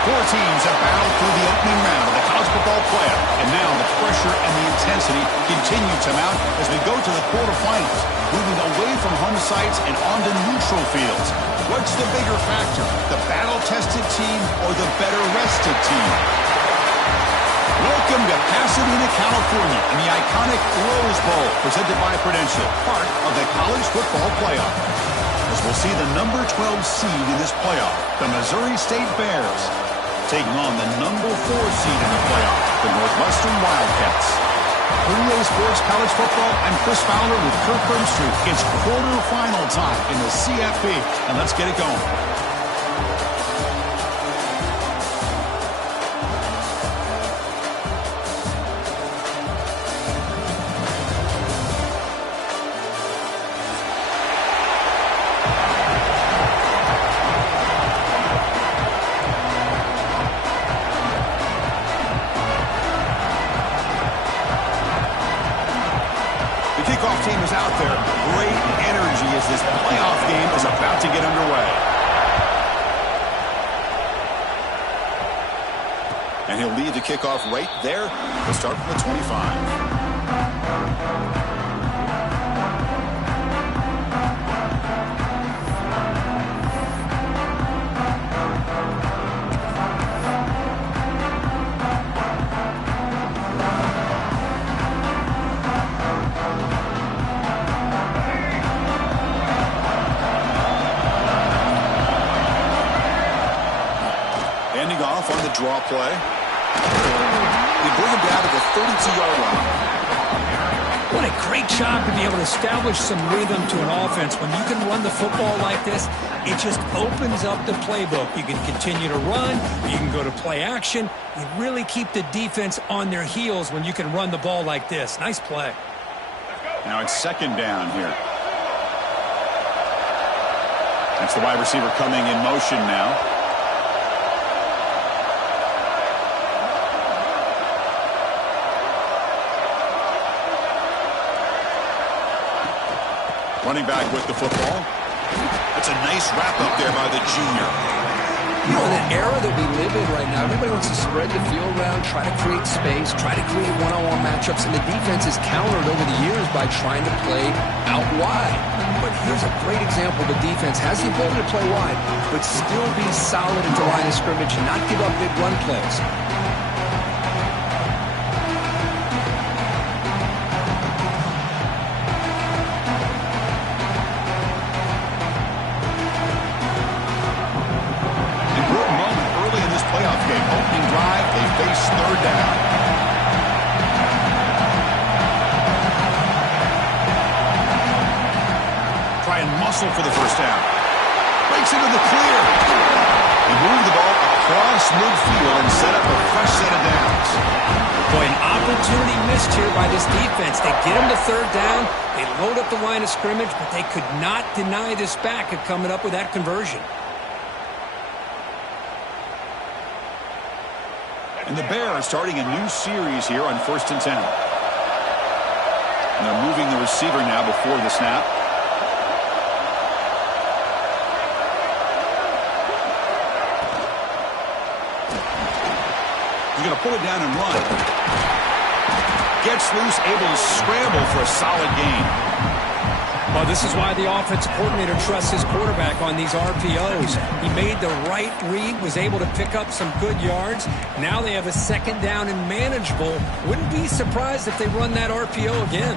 Four teams have battled through the opening round of the college football playoff, and now the pressure and the intensity continue to mount as we go to the quarterfinals, moving away from home sites and onto neutral fields. What's the bigger factor, the battle-tested team or the better-rested team? Welcome to Pasadena, California, in the iconic Rose Bowl, presented by Prudential, part of the college football playoff. As we'll see the number 12 seed in this playoff, the Missouri State Bears, taking on the number 4 seed in the playoff, the Northwestern Wildcats. 3A Sports College Football, I'm Chris Fowler with Kirk Herbstreit. It's quarterfinal time in the CFP, and let's get it going. Team is out there. Great energy as this playoff game is about to get underway. And he'll lead the kickoff right there. We'll start from the 25. Off on the draw play. We bring him down to the 32-yard line. What a great job to be able to establish some rhythm to an offense. When you can run the football like this, it just opens up the playbook. You can continue to run. You can go to play action. You really keep the defense on their heels when you can run the ball like this. Nice play. Now it's second down here. That's the wide receiver coming in motion now. Running back with the football. That's a nice wrap-up there by the junior. You know, in the era that we live in right now, everybody wants to spread the field around, try to create space, try to create one-on-one matchups, and the defense is countered over the years by trying to play out wide. But here's a great example. The defense has the ability to play wide, but still be solid at the line of scrimmage and not give up big run plays. Opening drive, they face third down. Try and muscle for the first down. Breaks into the clear. They move the ball across midfield and set up a fresh set of downs. Boy, an opportunity missed here by this defense. They get them to third down. They load up the line of scrimmage, but they could not deny this back of coming up with that conversion. And the Bears starting a new series here on 1st and 10. And they're moving the receiver now before the snap. He's going to pull it down and run. Gets loose, able to scramble for a solid gain. Well, this is why the offensive coordinator trusts his quarterback on these RPOs. He made the right read, was able to pick up some good yards. Now they have a second down and manageable. Wouldn't be surprised if they run that RPO again.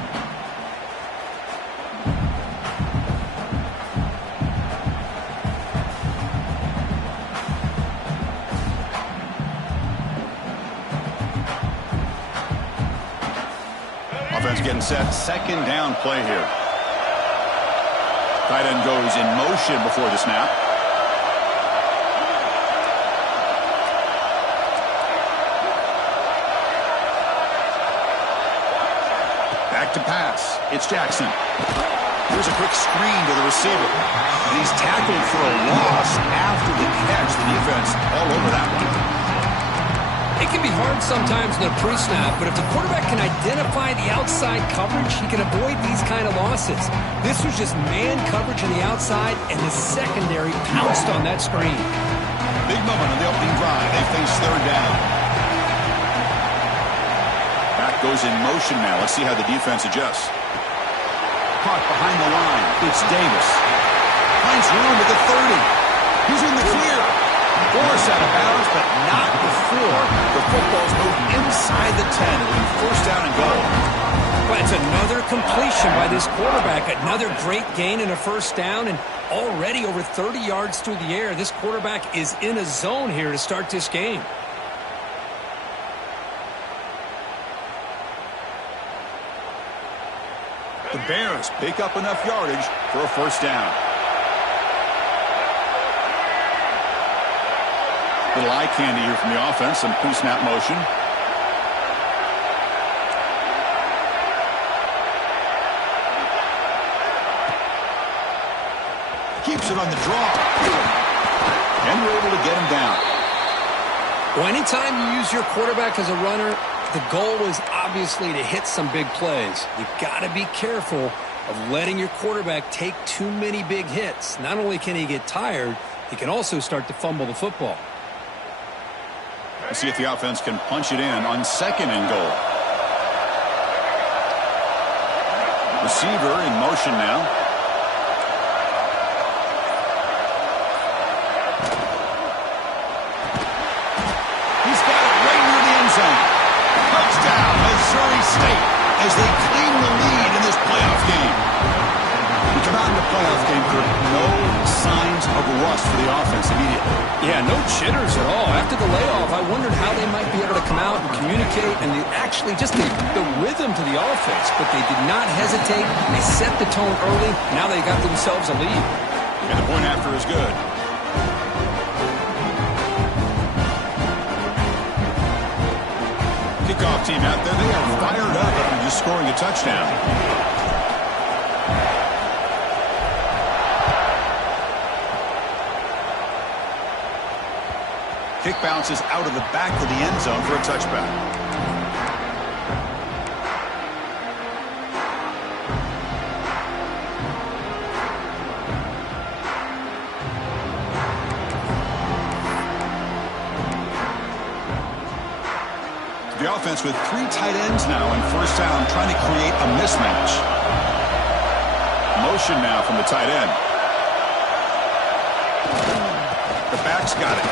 Offense getting set. Second down play here. Tight end goes in motion before the snap. Back to pass. It's Jackson. Here's a quick screen to the receiver. And he's tackled for a loss after the catch. The defense all over that one. It can be hard sometimes in the pre-snap, but if the quarterback can identify the outside coverage, he can avoid these kind of losses. This was just man coverage on the outside, and the secondary pounced on that screen. Big moment on the opening drive. They face third down. Back goes in motion now. Let's see how the defense adjusts. Caught behind the line. It's Davis. Finds room at the 30. He's in the clear. Forced out of bounds, but not before the football's moved inside the 10. It'll be first down and goal. Well, it's another completion by this quarterback. Another great gain and a first down, and already over 30 yards through the air. This quarterback is in a zone here to start this game. The Bears pick up enough yardage for a first down. Little eye candy here from the offense. Some pre-snap motion. Keeps it on the draw. And we're able to get him down. Well, anytime you use your quarterback as a runner, the goal is obviously to hit some big plays. You've got to be careful of letting your quarterback take too many big hits. Not only can he get tired, he can also start to fumble the football. Let's see if the offense can punch it in on second and goal. Receiver in motion now. He's got it right near the end zone. Touchdown, Missouri State, as they claim the lead in this playoff game. We come out in the playoff game, Kirk. No signs of rust for the offense immediately. Yeah, no jitters at all. After the layoff, I wondered how they might be able to come out and communicate and actually just the rhythm to the offense. But they did not hesitate. They set the tone early. Now they got themselves a lead. And the point after is good. Kickoff team out there. They are fired up after just scoring a touchdown. Kick bounces out of the back of the end zone for a touchback. The offense with 3 tight ends now in first down, trying to create a mismatch. Motion now from the tight end. The back's got it.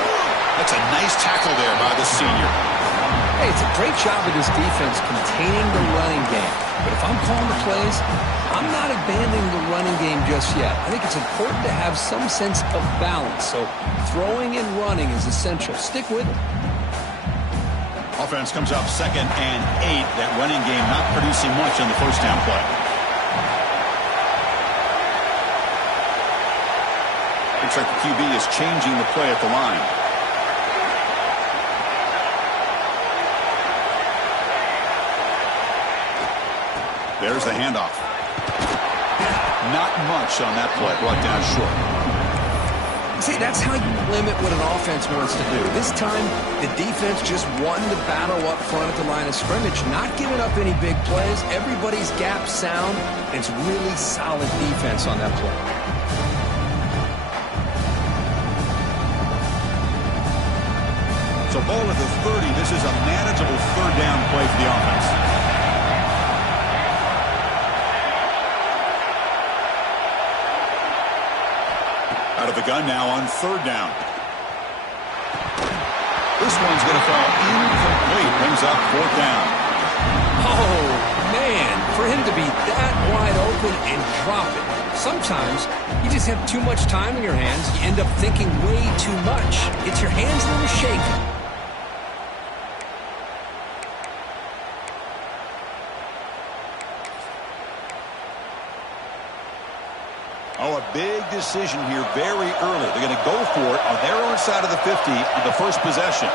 That's a nice tackle there by the senior. Hey, it's a great job of this defense containing the running game. But if I'm calling the plays, I'm not abandoning the running game just yet. I think it's important to have some sense of balance. So throwing and running is essential. Stick with it. Offense comes up 2nd and 8. That running game not producing much on the first down play. Looks like the QB is changing the play at the line. There's the handoff. Not much on that play. Brought down short. See, that's how you limit what an offense wants to do. This time, the defense just won the battle up front at the line of scrimmage, not giving up any big plays. Everybody's gap sound. It's really solid defense on that play. So ball at the 30. This is a manageable third down play for the offense. Out of the gun now on third down. This one's going to fall incomplete. Brings up fourth down. Oh, man, for him to be that wide open and drop it. Sometimes you just have too much time in your hands. You end up thinking way too much. Gets your hands a little shaky. Oh, a big decision here very early. They're going to go for it on their own side of the 50 on the first possession.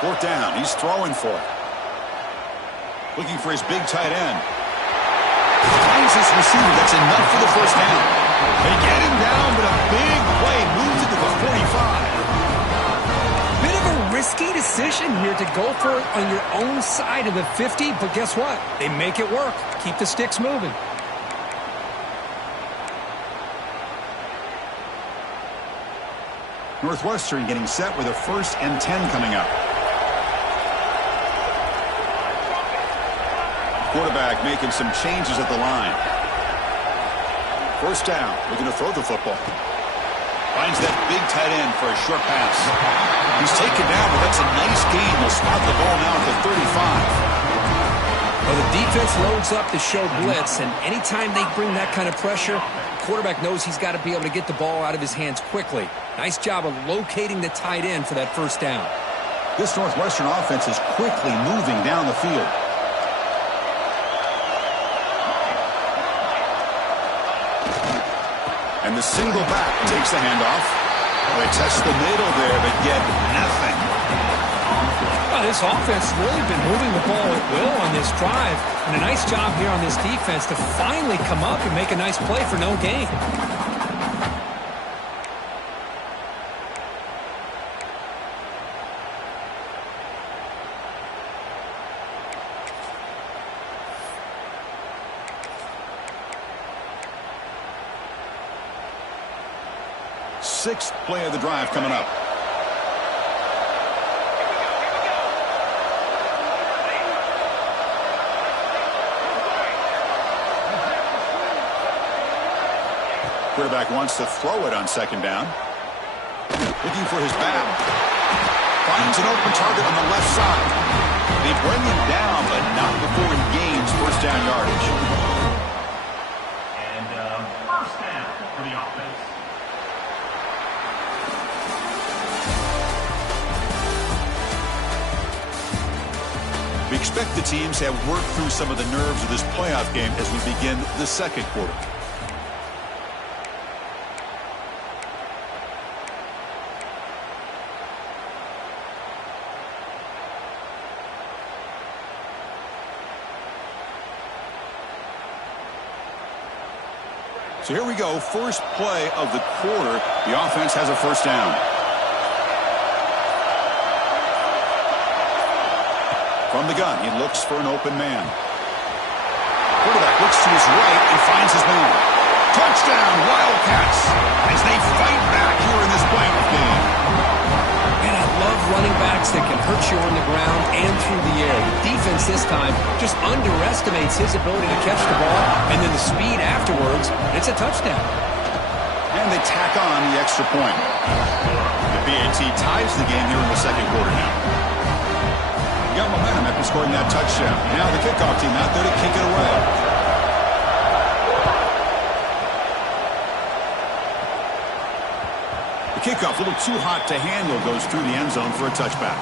Fourth down. He's throwing for it. Looking for his big tight end. Finds his receiver. That's enough for the first down. They get him down, but a big play moves it to the 45. risky decision here to go for it on your own side of the 50, but guess what? They make it work. Keep the sticks moving. Northwestern getting set with a 1st and 10 coming up. Quarterback making some changes at the line. 1st down, looking to throw the football. Finds that big tight end for a short pass. He's taken down, but that's a nice gain. They'll spot the ball now at the 35. Well, the defense loads up to show blitz, and anytime they bring that kind of pressure, the quarterback knows he's got to be able to get the ball out of his hands quickly. Nice job of locating the tight end for that 1st down. This Northwestern offense is quickly moving down the field. And the single back takes the handoff. They test the middle there, but get nothing. Well, this offense has really been moving the ball at will on this drive. And a nice job here on this defense to finally come up and make a nice play for no gain. Sixth play of the drive coming up. Quarterback wants to throw it on 2nd down. Looking for his back. Finds an open target on the left side. They bring him down, but not before he gains 1st down yardage. And 1st down for the offense. We expect the teams to have worked through some of the nerves of this playoff game as we begin the 2nd quarter. So here we go, 1st play of the quarter. The offense has a 1st down. From the gun, he looks for an open man. Quarterback looks to his right and finds his man. Touchdown, Wildcats, as they fight back here in this playoff game. And I love running backs that can hurt you on the ground and through the air. The defense this time just underestimates his ability to catch the ball, and then the speed afterwards, it's a touchdown. And they tack on the extra point. The BAT ties the game here in the 2nd quarter now. Got momentum after scoring that touchdown. Now the kickoff team out there to kick it away. The kickoff, a little too hot to handle, goes through the end zone for a touchback.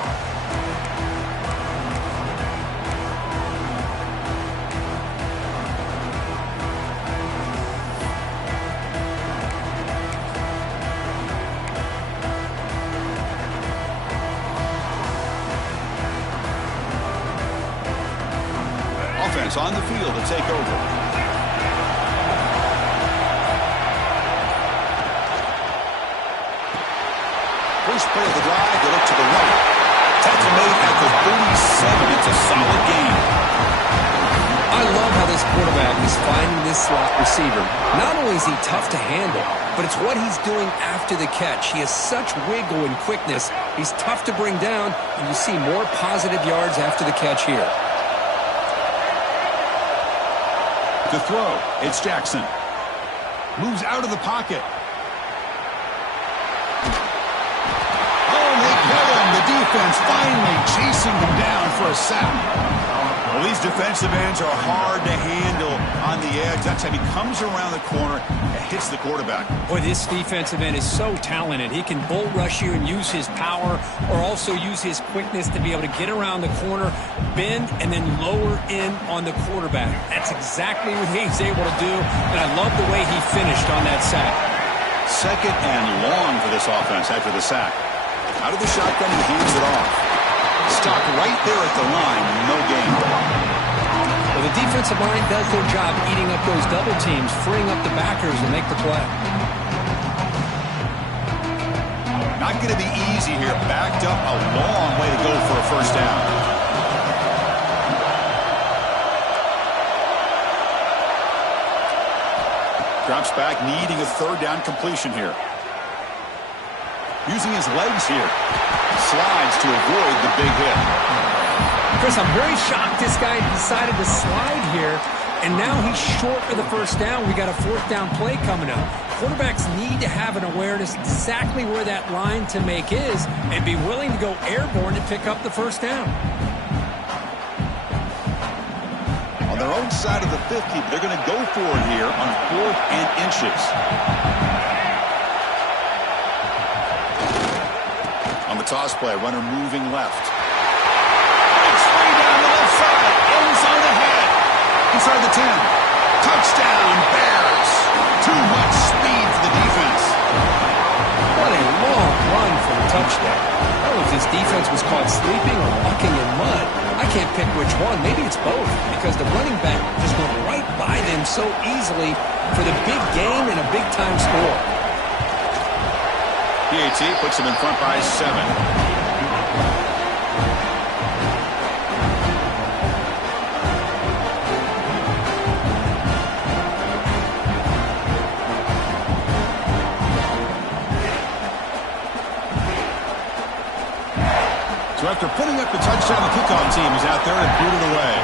Offense on the field to take over. First play of the drive, they look to the right. Tackle made at the 37. It's a solid game. I love how this quarterback is finding this slot receiver. Not only is he tough to handle, but it's what he's doing after the catch. He has such wiggle and quickness. He's tough to bring down, and you see more positive yards after the catch here. To throw, it's Jackson. Moves out of the pocket. Oh, they get him. The defense finally chasing him down for a sack. Well, these defensive ends are hard to handle on the edge. That time he comes around the corner and hits the quarterback. Boy, this defensive end is so talented. He can bull rush you and use his power, or also use his quickness to be able to get around the corner, bend, and then lower in on the quarterback. That's exactly what he's able to do, and I love the way he finished on that sack. 2nd and long for this offense after the sack. Out of the shotgun, he hands it off. Stopped right there at the line, no gain. Well, the defensive line does their job eating up those double teams, freeing up the backers to make the play. Not going to be easy here. Backed up a long way to go for a first down. Drops back, needing a third down completion here. Using his legs here. Slides to avoid the big hit. Chris, I'm very shocked this guy decided to slide here, and now he's short of the first down. We got a fourth down play coming up. Quarterbacks need to have an awareness exactly where that line to make is and be willing to go airborne to pick up the first down. On their own side of the 50, but they're going to go for it here on 4th and inches. On the toss play, runner moving left. It's way down the left side. End zone ahead. Inside the 10. Touchdown, Bears. Too much speed for the defense. What a long run for the touchdown. I don't know if this defense was caught sleeping or walking in mud. I can't pick which one. Maybe it's both, because the running back just went right by them so easily for the big game and a big-time score. PAT puts him in front by 7. So after putting up the touchdown, the kickoff team is out there and boot it away.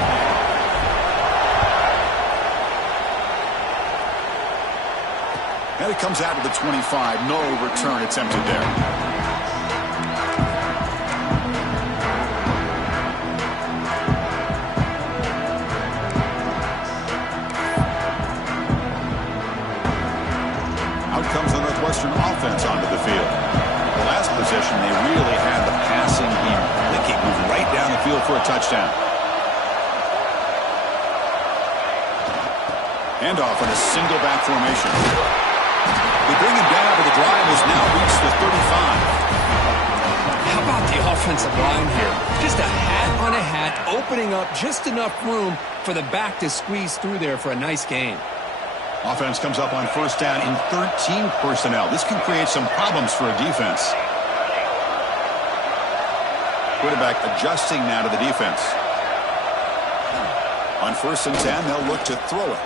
And it comes out to the 25. No return attempted there. Out comes the Northwestern offense onto the field. The last possession, they really had the passing game. They can move right down the field for a touchdown. Handoff in a single back formation. They bring him down, but the drive has now reached the 35. How about the offensive line here? Just a hat on a hat, opening up just enough room for the back to squeeze through there for a nice gain. Offense comes up on first down in 13 personnel. This can create some problems for a defense. Quarterback adjusting now to the defense. On 1st and 10, they'll look to throw it.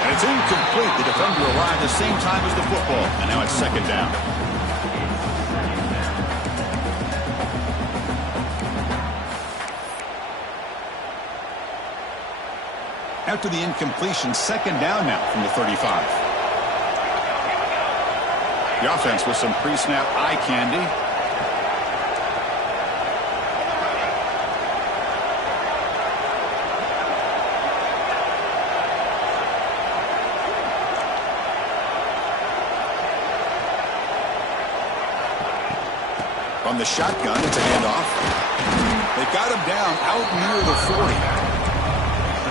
And it's incomplete. The defender arrived the same time as the football. And now it's 2nd down. After the incompletion, 2nd down now from the 35. The offense with some pre-snap eye candy. From the shotgun, it's a handoff. They've got him down out near the 40.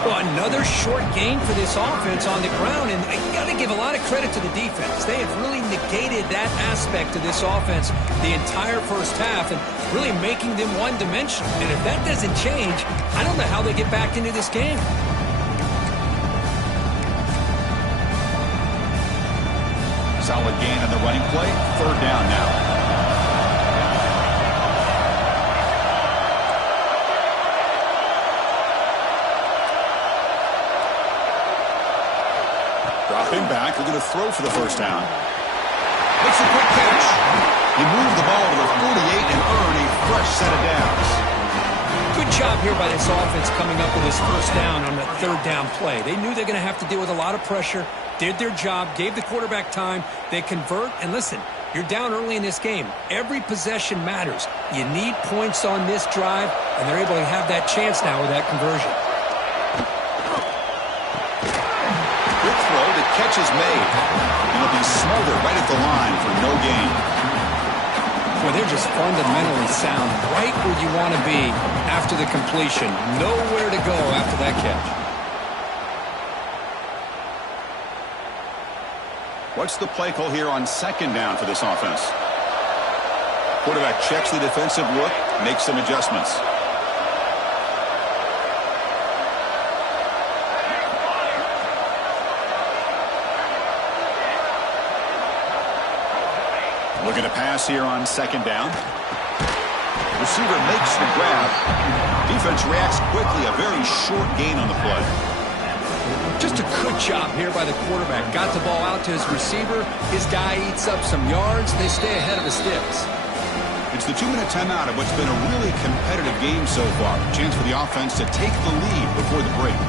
Well, another short gain for this offense on the ground, and I got to give a lot of credit to the defense. They have really negated that aspect of this offense the entire first half and really making them one-dimensional. And if that doesn't change, I don't know how they get back into this game. Solid gain on the running play. 3rd down now. Dropping back, they're going to throw for the first down. Makes a quick catch. He moved the ball to the 48 and earned a fresh set of downs. Good job here by this offense coming up with this first down on the 3rd down play. They knew they're going to have to deal with a lot of pressure, did their job, gave the quarterback time. They convert, and listen, you're down early in this game. Every possession matters. You need points on this drive, and they're able to have that chance now with that conversion. Catch is made. It'll be smothered right at the line for no gain. Well, they're just fundamentally sound right where you want to be after the completion. Nowhere to go after that catch. What's the play call here on 2nd down for this offense? Quarterback checks the defensive look, makes some adjustments. Looking to pass here on second down. Receiver makes the grab. Defense reacts quickly. A very short gain on the play. Just a good job here by the quarterback. Got the ball out to his receiver. His guy eats up some yards. They stay ahead of the sticks. It's the 2-minute timeout of what's been a really competitive game so far. Chance for the offense to take the lead before the break.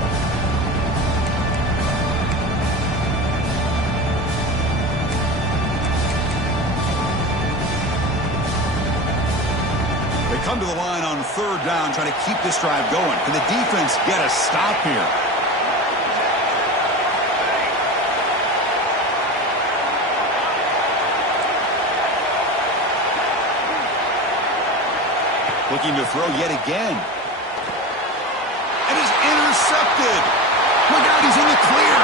They come to the line on third down, trying to keep this drive going. Can the defense get a stop here? Looking to throw yet again. And is intercepted. Look out, he's in the clear.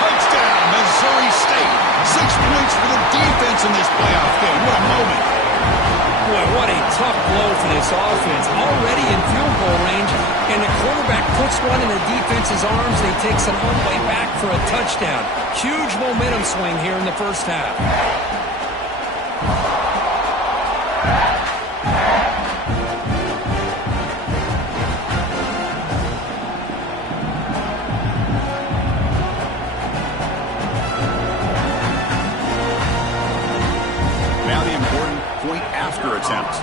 Touchdown, Missouri State. 6 points for the defense in this playoff game. What a moment. Boy, what a tough blow for this offense. Already in field goal range, and the quarterback puts one in the defense's arms, and he takes it all the way back for a touchdown. Huge momentum swing here in the first half. Attempt.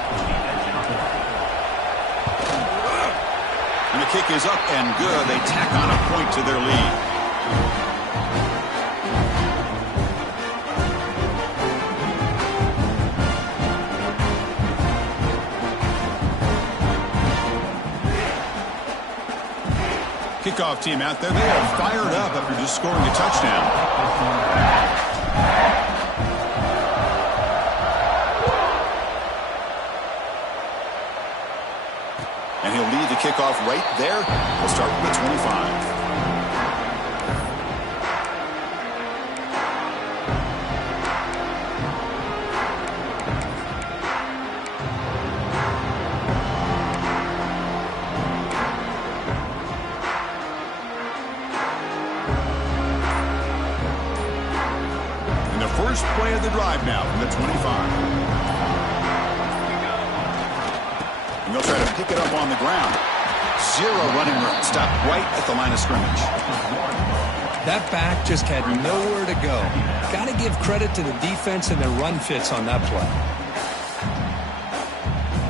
And the kick is up and good. They tack on a point to their lead. Kickoff team out there. They are fired up after just scoring a touchdown. And he'll lead the kickoff right there. We'll start with the 25. And the first play of the drive now from the 25. And they'll try to pick it up on the ground. Zero running room. Stop right at the line of scrimmage. That back just had nowhere to go. Got to give credit to the defense and their run fits on that play.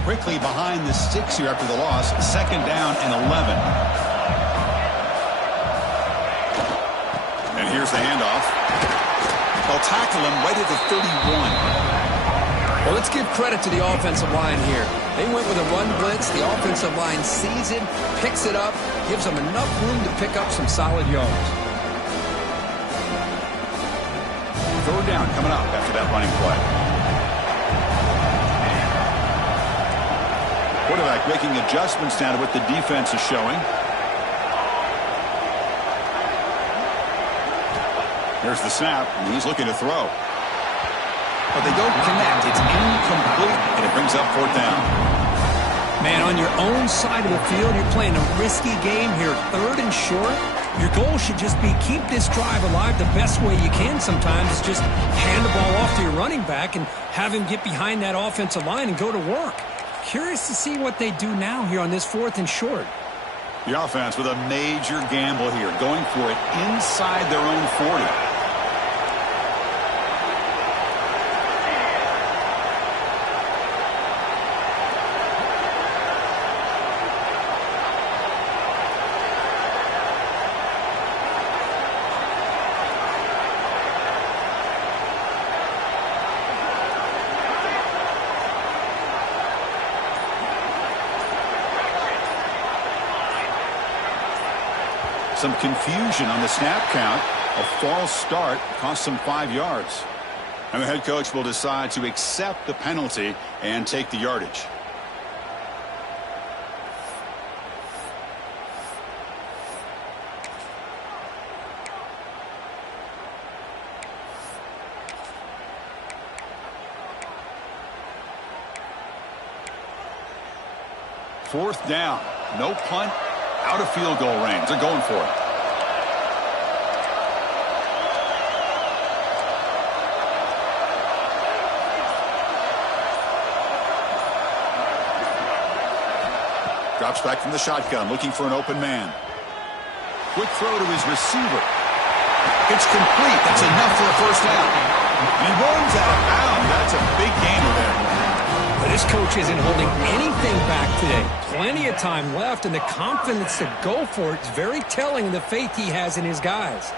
Quickly behind the sticks here after the loss. Second down and 11. And here's the handoff. They'll tackle him right at the 31. Well, let's give credit to the offensive line here. They went with a run blitz. The offensive line sees it, picks it up, gives them enough room to pick up some solid yards. Third down coming up after that running play. Quarterback making adjustments now to what the defense is showing. Here's the snap, and he's looking to throw. But they don't connect. It's incomplete, and it brings up fourth down. Man, on your own side of the field, you're playing a risky game here. Third and short. Your goal should just be keep this drive alive the best way you can sometimes. Is just hand the ball off to your running back and have him get behind that offensive line and go to work. Curious to see what they do now here on this fourth and short. The offense with a major gamble here, going for it inside their own 40. Some confusion on the snap count. A false start cost them 5 yards. And the head coach will decide to accept the penalty and take the yardage. Fourth down. No punt. Out of field goal range. They're going for it. Drops back from the shotgun, looking for an open man. Quick throw to his receiver. It's complete. That's enough for a first down. And he runs out of bounds. That's a big gainer there. But this coach isn't holding anything back today. Plenty of time left, and the confidence to go for it is very telling of the faith he has in his guys.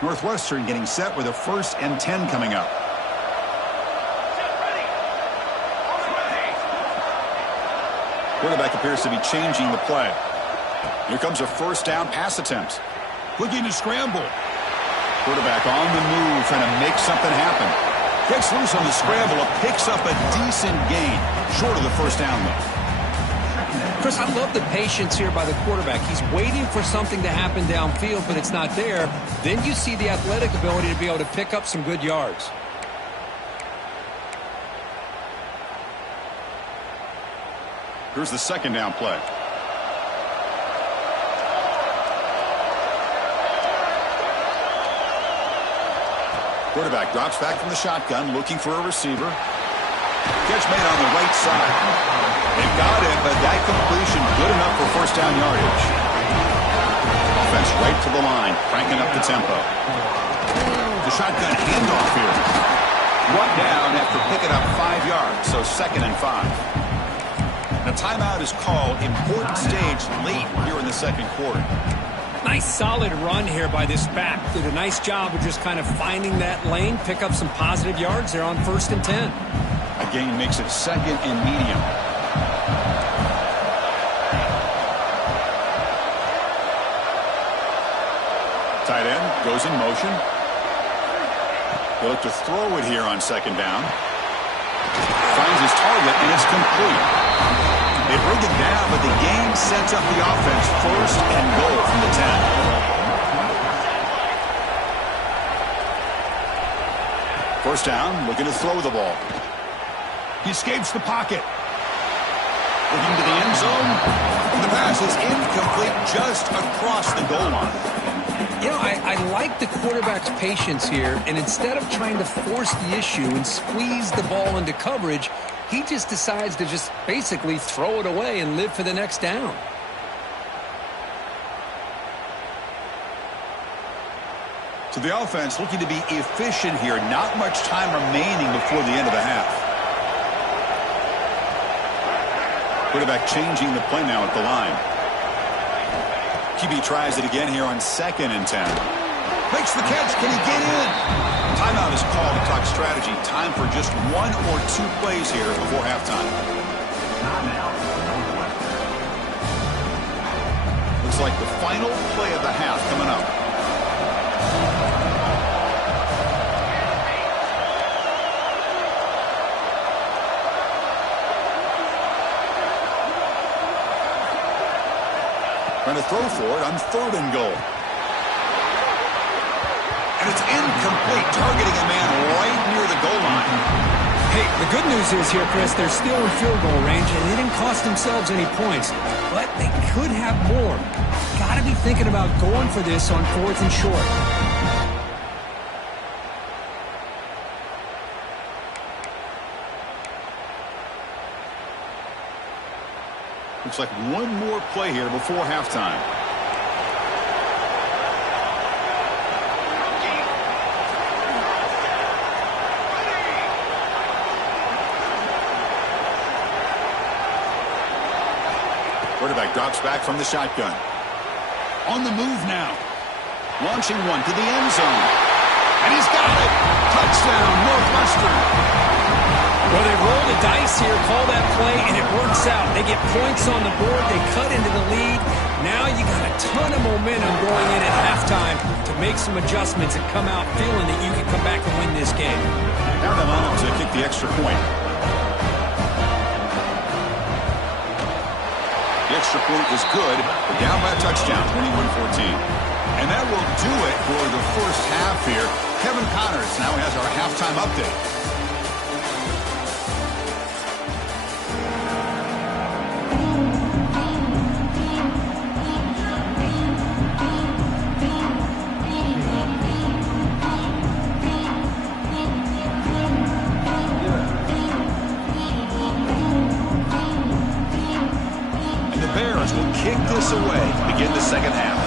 Northwestern getting set with a 1st and 10 coming up. Quarterback appears to be changing the play. Here comes a first down pass attempt. Looking to scramble. Quarterback on the move, trying to make something happen. Breaks loose on the scramble, picks up a decent gain. Short of the first down, though. Chris, I love the patience here by the quarterback. He's waiting for something to happen downfield, but it's not there. Then you see the athletic ability to be able to pick up some good yards. Here's the second down play. Quarterback drops back from the shotgun, looking for a receiver. Catch made on the right side. They've got it, but that completion good enough for first down yardage. Offense right to the line, cranking up the tempo. The shotgun handoff here. One down after picking up 5 yards, so 2nd and 5. The timeout is called. Important stage late here in the second quarter. Nice solid run here by this back. Did a nice job of just kind of finding that lane, pick up some positive yards there on 1st and 10. A gain makes it 2nd and medium. Tight end goes in motion. They look to throw it here on 2nd down. Finds his target, and it's complete. They bring it down, but the game sets up the offense 1st and goal from the 10. First down, looking to throw the ball. He escapes the pocket. Looking to the end zone. The pass is incomplete just across the goal line. You know, I like the quarterback's patience here, and instead of trying to force the issue and squeeze the ball into coverage, he just decides to just basically throw it away and live for the next down. So the offense looking to be efficient here. Not much time remaining before the end of the half. Quarterback changing the play now at the line. QB tries it again here on 2nd and 10. Makes the catch. Can he get in? Timeout is called to talk strategy. Time for just 1 or 2 plays here before halftime. Looks like the final play of the half coming up. Trying to throw for it on 3rd and goal. And it's incomplete, targeting a man right near the goal line. Hey, the good news is here, Chris, they're still in field goal range, and they didn't cost themselves any points. But they could have more. Got to be thinking about going for this on 4th and short. Looks like one more play here before halftime. Quarterback drops back from the shotgun. On the move now. Launching one to the end zone. And he's got it. Touchdown, Northwestern. Well, they roll the dice here, call that play, and it works out. They get points on the board. They cut into the lead. Now you got a ton of momentum going in at halftime to make some adjustments and come out feeling that you can come back and win this game. Now they line up to kick the extra point. The extra point is good. We're down by a touchdown, 21-14. And that will do it for the first half here. Kevin Connors now has our halftime update. minutes away to begin the second half.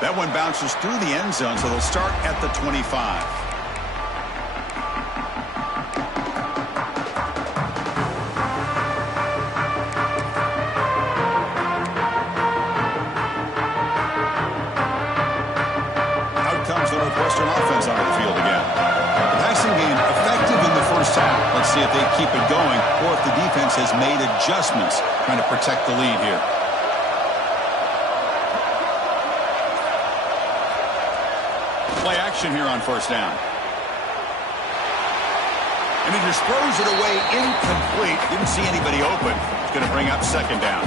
That one bounces through the end zone, so they'll start at the 25. Northwestern offense onto the field again. The passing game effective in the first half. Let's see if they keep it going or if the defense has made adjustments trying to protect the lead here. Play action here on first down. And he just throws it away incomplete. Didn't see anybody open. It's going to bring up second down.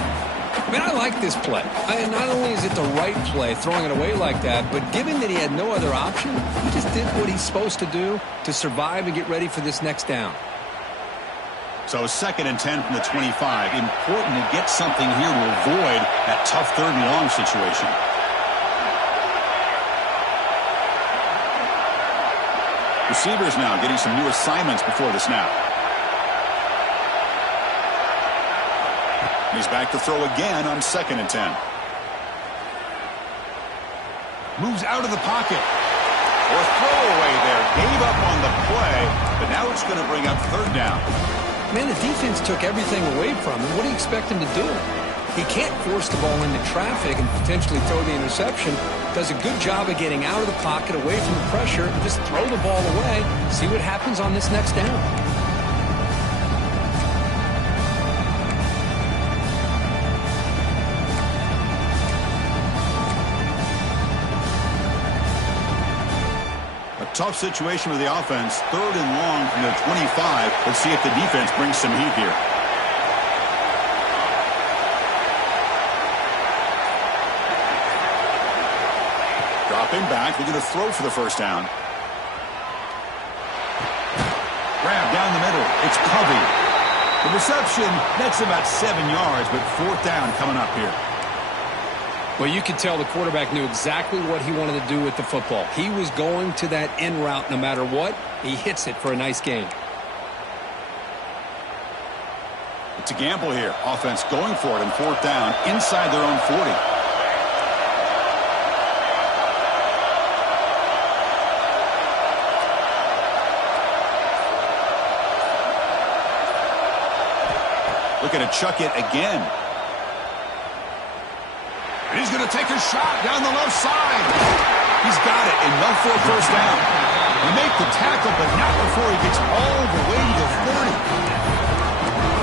I mean, I like this play. Not only is it the right play, throwing it away like that, but given that he had no other option, he just did what he's supposed to do to survive and get ready for this next down. So 2nd and 10 from the 25. Important to get something here to avoid that tough 3rd and long situation. Receivers now getting some new assignments before the snap. He's back to throw again on 2nd and 10. Moves out of the pocket. Or throwaway there. Gave up on the play, but now it's going to bring up 3rd down. Man, the defense took everything away from him. What do you expect him to do? He can't force the ball into traffic and potentially throw the interception. Does a good job of getting out of the pocket, away from the pressure, and just throw the ball away. See what happens on this next down. Tough situation with the offense. 3rd and long from the 25. Let's see if the defense brings some heat here. Dropping back. They're going to throw for the first down. Grab down the middle. It's Covey. The reception, that's about 7 yards, but 4th down coming up here. Well, you could tell the quarterback knew exactly what he wanted to do with the football. He was going to that in route no matter what. He hits it for a nice gain. It's a gamble here. Offense going for it in 4th down inside their own 40. Looking to chuck it again. And he's going to take a shot down the left side. He's got it. Enough for a first down. He make the tackle, but not before he gets all the way to the 40.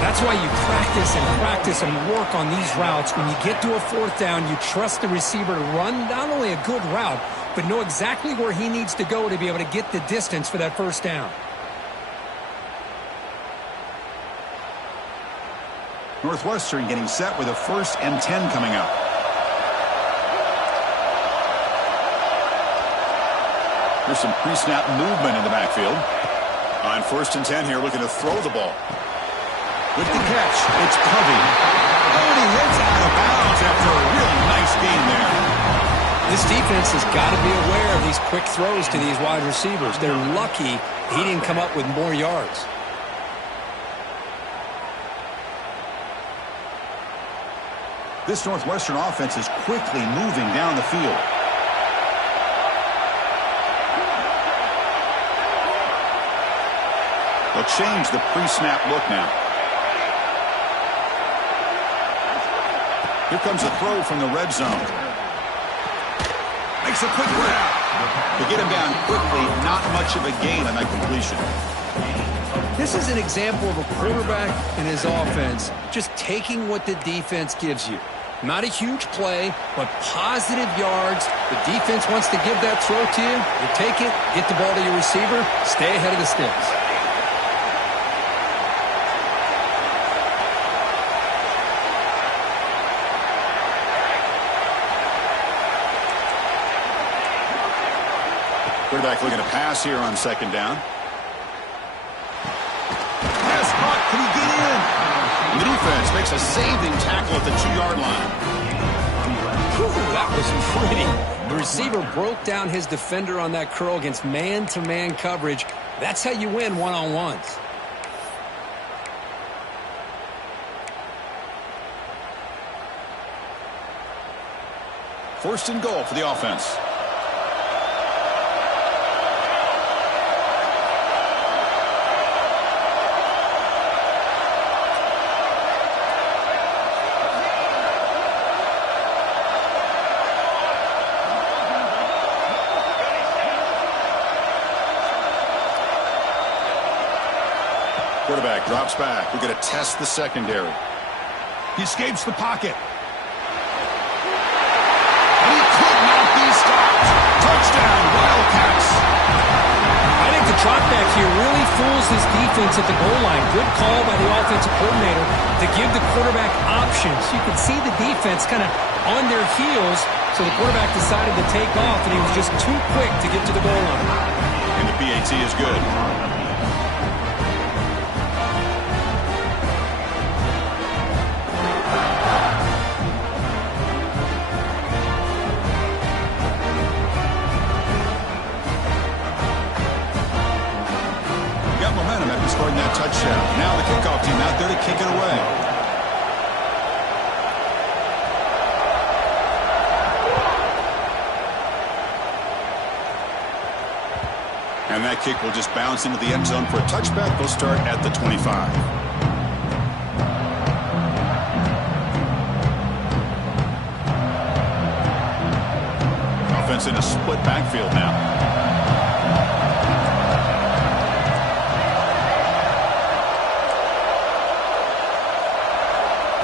That's why you practice and work on these routes. When you get to a 4th down, you trust the receiver to run not only a good route, but know exactly where he needs to go to be able to get the distance for that first down. Northwestern getting set with a 1st and 10 coming up. There's some pre-snap movement in the backfield. On 1st and 10 here, looking to throw the ball. With the catch, it's Covey. Oh, and he hits out of bounds after a really nice gain there. This defense has got to be aware of these quick throws to these wide receivers. They're lucky he didn't come up with more yards. This Northwestern offense is quickly moving down the field. They'll change the pre-snap look now. Here comes a throw from the red zone. Makes a quick grab. To get him down quickly, not much of a gain on that completion. This is an example of a quarterback and his offense just taking what the defense gives you. Not a huge play, but positive yards. The defense wants to give that throw to you. You take it, get the ball to your receiver, stay ahead of the sticks. Quarterback looking to pass here on 2nd down. Pass caught. Can he get in? The defense makes a saving tackle at the 2-yard line. Whew, that was pretty. The receiver broke down his defender on that curl against man-to-man coverage. That's how you win one-on-ones. First and goal for the offense. Quarterback drops back. We're going to test the secondary. He escapes the pocket. And he could not be stopped. Touchdown, Wildcats. I think the drop back here really fools his defense at the goal line. Good call by the offensive coordinator to give the quarterback options. You can see the defense kind of on their heels, so the quarterback decided to take off, and he was just too quick to get to the goal line. And the PAT is good. Scoring that touchdown. Now the kickoff team out there to kick it away. And that kick will just bounce into the end zone for a touchback. They'll start at the 25. Offense in a split backfield now.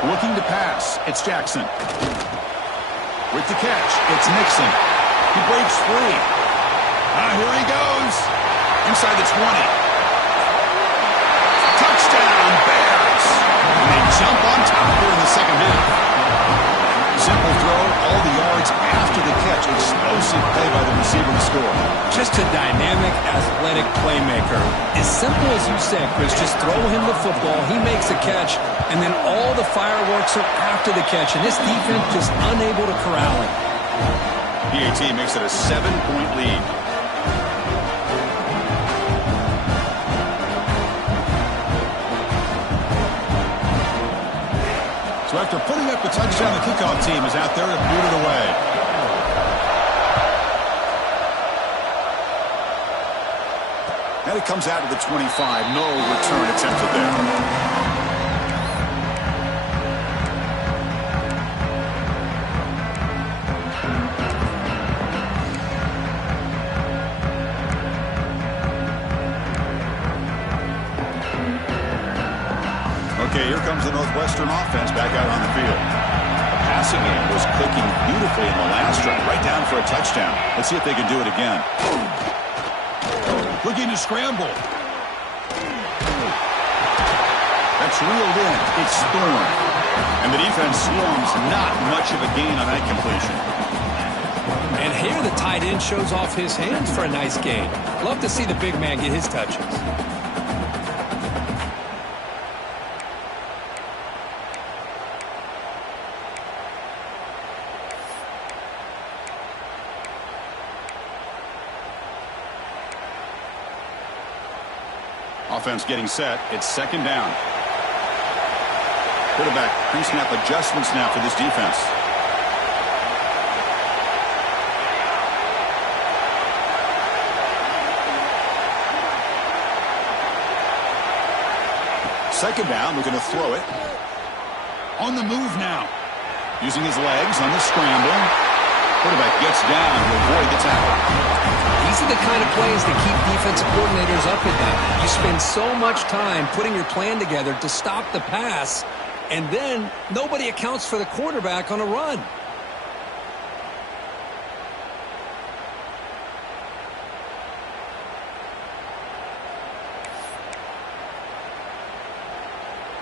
Looking to pass. It's Jackson. With the catch, it's Nixon. He breaks free. Here he goes. Inside the 20. Touchdown, Bears. And they jump on top here in the second half. Simple throw, all the yards after the catch. Explosive play by the receiver to score. Just a dynamic, athletic playmaker. As simple as you said, Chris, just throw him the football, he makes a catch, and then all the fireworks are after the catch, and this defense just unable to corral him. PAT makes it a 7-point lead. So after putting up a touchdown, the kickoff team is out there to boot it away. And it comes out to the 25. No return attempted there. Okay, here comes the Northwestern offense back out on the field. The passing game was clicking beautifully in the last drive, right down for a touchdown. Let's see if they can do it again. Looking to scramble. That's reeled in. It's Storm. And the defense swarms, not much of a gain on that completion. And here the tight end shows off his hands for a nice gain. Love to see the big man get his touches. Offense getting set. It's second down. Quarterback pre-snap adjustments now for this defense. Second down, we're going to throw it. On the move now. Using his legs on the scramble. Quarterback gets down to avoid the tackle. These are the kind of plays that keep defensive coordinators up at night. You spend so much time putting your plan together to stop the pass, and then nobody accounts for the quarterback on a run.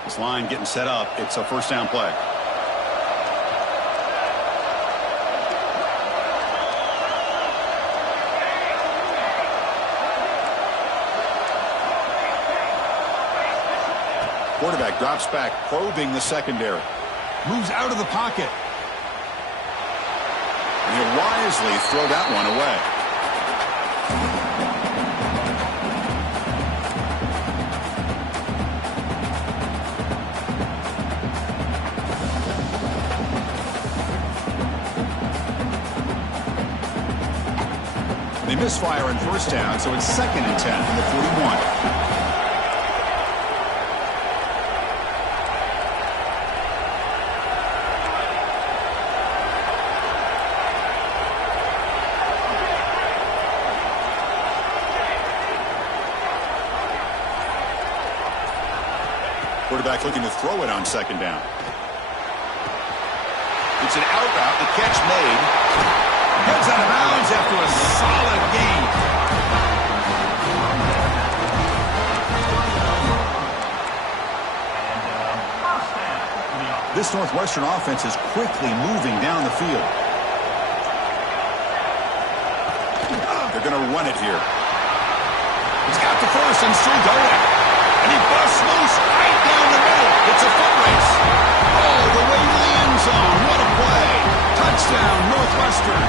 This line getting set up. It's a first down play. Quarterback drops back, probing the secondary. Moves out of the pocket. And he'll wisely throw that one away. They misfire in first down, so it's 2nd and 10 from the 41. Quarterback looking to throw it on 2nd down. It's an out route. The catch made. Gets out of bounds after a solid gain. This Northwestern offense is quickly moving down the field. They're going to run it here. He's got the first and still going. And he busts loose right down the middle. It's a foot race. All the way to the end zone. What a play. Touchdown, Northwestern.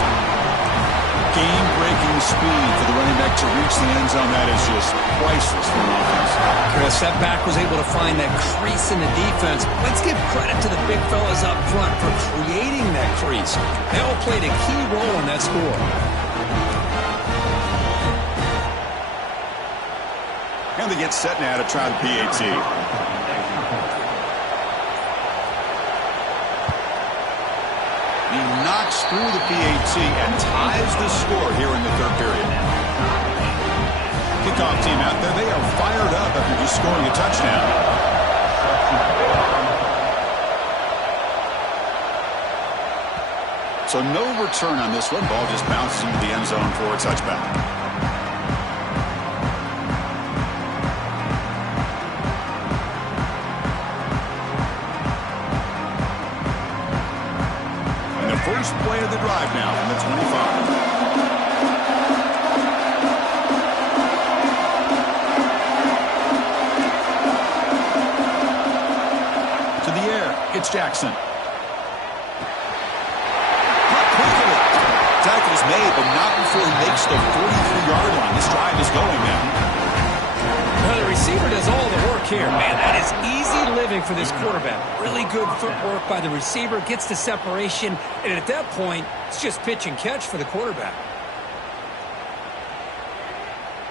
Game-breaking speed for the running back to reach the end zone. That is just priceless for an offense. Chris, that back was able to find that crease in the defense. Let's give credit to the big fellas up front for creating that crease. They all played a key role in that score. And they get set now to try the PAT. He knocks through the PAT and ties the score here in the 3rd period. Kickoff team out there. They are fired up after just scoring a touchdown. So no return on this one. Ball just bounces into the end zone for a touchback. First play of the drive now from the 25. To the air, it's Jackson. Tackle's made, but not before he makes the 43-yard line. This drive is going now. Well, the receiver does all the work here, man. That is easy living for this quarterback. Really good footwork by the receiver, gets the separation, and at that point, it's just pitch and catch for the quarterback.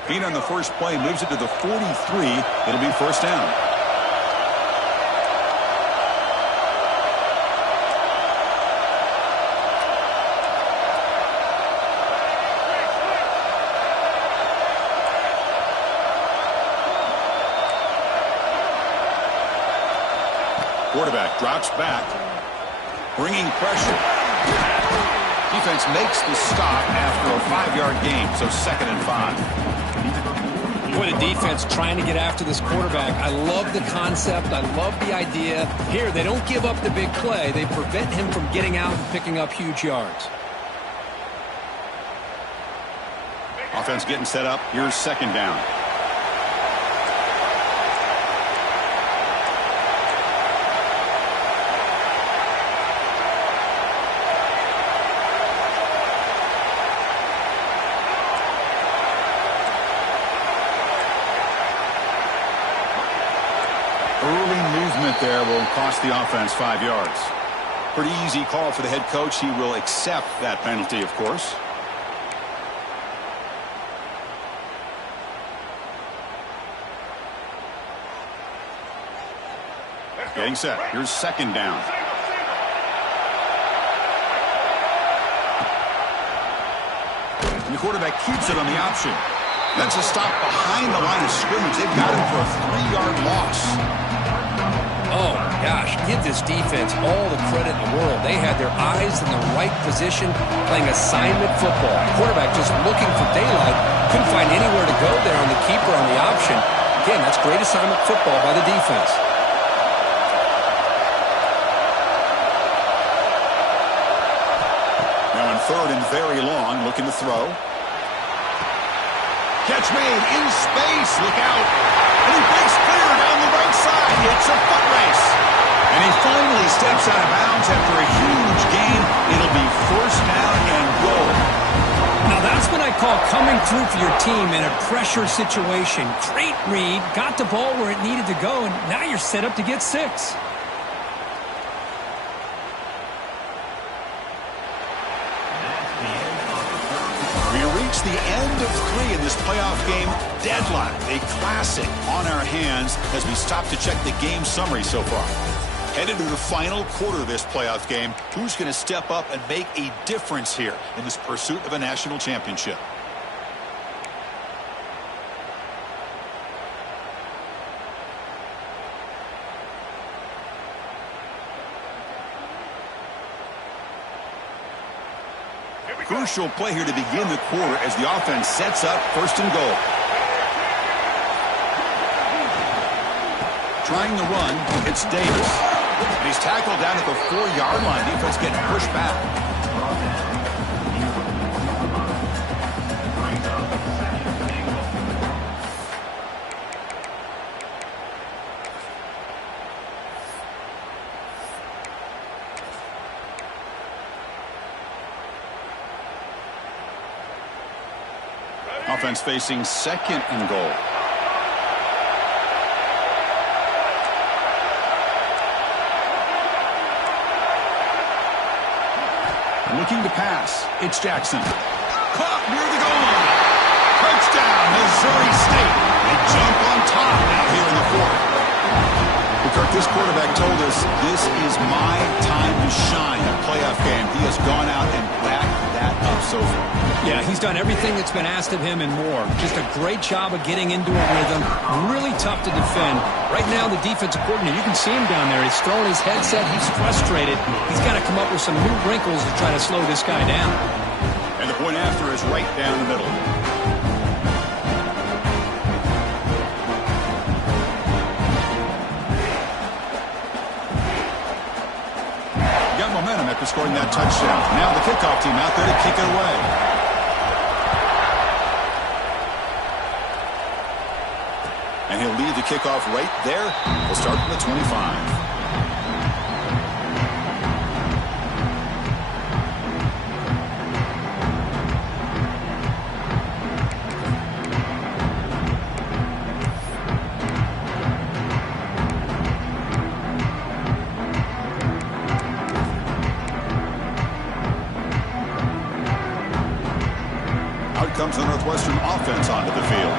Being on the first play moves it to the 43. It'll be first down. Quarterback drops back, bringing pressure. Defense makes the stop after a 5-yard gain, so 2nd and 5. Boy, the defense trying to get after this quarterback. I love the concept. I love the idea. Here, they don't give up the big play. They prevent him from getting out and picking up huge yards. Offense getting set up. Here's 2nd down. There will cost the offense 5 yards. Pretty easy call for the head coach. He will accept that penalty, of course. Getting set. Here's 2nd down. And the quarterback keeps it on the option. That's a stop behind the line of scrimmage. They've got him for a 3-yard loss. Oh, my gosh, give this defense all the credit in the world. They had their eyes in the right position, playing assignment football. Quarterback just looking for daylight. Couldn't find anywhere to go there on the keeper on the option. Again, that's great assignment football by the defense. Now on 3rd and very long, looking to throw. Catch made in space. Look out. And he breaks clear down the right side. It's a foot race. And he finally steps out of bounds after a huge gain. It'll be first down and goal. Now that's what I call coming through for your team in a pressure situation. Great read, got the ball where it needed to go, and now you're set up to get 6. We reach the end of 3 in this playoff game. Deadlock, a classic on our hands as we stop to check the game summary so far. Headed to the final quarter of this playoff game. Who's going to step up and make a difference here in this pursuit of a national championship? Crucial play here to begin the quarter as the offense sets up 1st and goal. Trying the run, it's Davis. And he's tackled down at the 4-yard line. Defense getting pushed back. Offense facing 2nd and goal. Looking to pass. It's Jackson. Caught near the goal line. Touchdown, Missouri State. They jump on top out here in the 4th. Kirk, this quarterback told us this is my time to shine. A playoff game. He has gone out and backed that up so far. Yeah, he's done everything that's been asked of him and more. Just a great job of getting into a rhythm. Really tough to defend. Right now, the defensive coordinator, you can see him down there. He's throwing his headset. He's frustrated. He's got to come up with some new wrinkles to try to slow this guy down. And the point after is right down the middle. Got momentum after scoring that touchdown. Now the kickoff team out there to kick it away. And he'll lead the kickoff right there. We'll start from the 25. Comes the Northwestern offense onto the field.